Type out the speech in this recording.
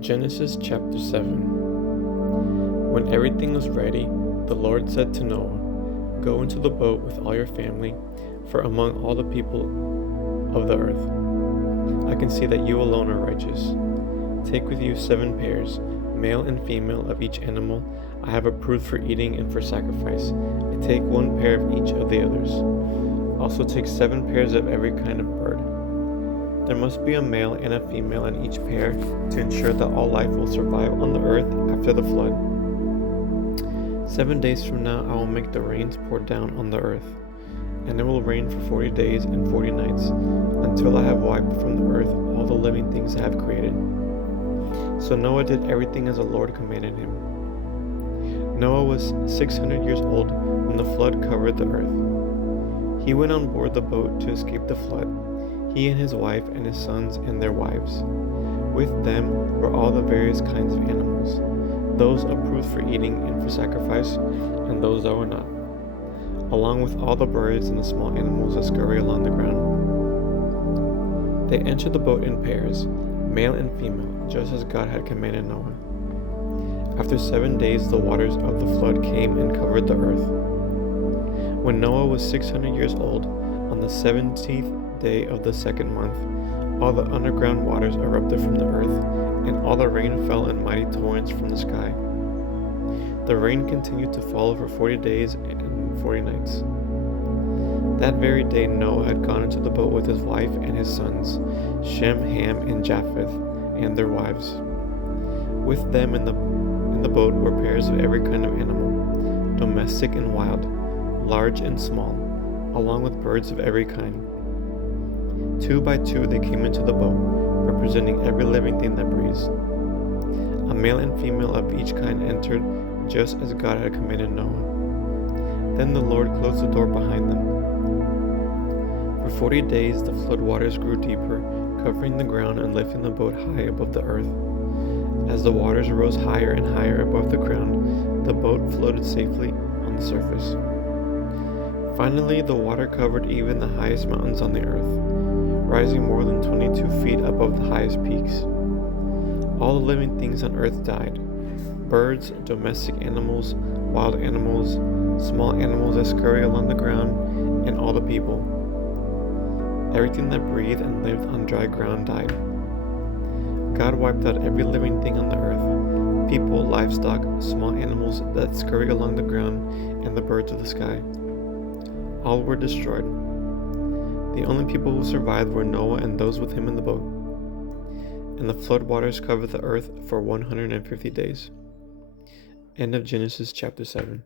Genesis chapter 7. When everything was ready, the Lord said to Noah, "Go into the boat with all your family, for among all the people of the earth, I can see that you alone are righteous. Take with you 7 pairs, male and female of each animal I have approved for eating and for sacrifice, and take 1 pair of each of the others. Also take 7 pairs of every kind of bird. There must be a male and a female in each pair to ensure that all life will survive on the earth after the flood. 7 days from now I will make the rains pour down on the earth, and it will rain for 40 days and 40 nights, until I have wiped from the earth all the living things I have created." So Noah did everything as the Lord commanded him. Noah was 600 years old when the flood covered the earth. He went on board the boat to escape the flood, he and his wife and his sons and their wives. With them were all the various kinds of animals, those approved for eating and for sacrifice, and those that were not, along with all the birds and the small animals that scurry along the ground. They entered the boat in pairs, male and female, just as God had commanded Noah. After 7 days the waters of the flood came and covered the earth. When Noah was 600 years old, on the 17th day of the 2nd month, all the underground waters erupted from the earth, and all the rain fell in mighty torrents from the sky. The rain continued to fall for 40 days and 40 nights. That very day Noah had gone into the boat with his wife and his sons, Shem, Ham, and Japheth, and their wives. With them in the boat were pairs of every kind of animal, domestic and wild, large and small, along with birds of every kind. 2 by 2 they came into the boat, representing every living thing that breathes. A male and female of each kind entered, just as God had commanded Noah. Then the Lord closed the door behind them. For 40 days the flood waters grew deeper, covering the ground and lifting the boat high above the earth. As the waters rose higher and higher above the ground, the boat floated safely on the surface. Finally, the water covered even the highest mountains on the earth, rising more than 22 feet above the highest peaks. All the living things on earth died: birds, domestic animals, wild animals, small animals that scurry along the ground, and all the people. Everything that breathed and lived on dry ground died. God wiped out every living thing on the earth: people, livestock, small animals that scurry along the ground, and the birds of the sky. All were destroyed. The only people who survived were Noah and those with him in the boat. And the flood waters covered the earth for 150 days. End of Genesis chapter 7.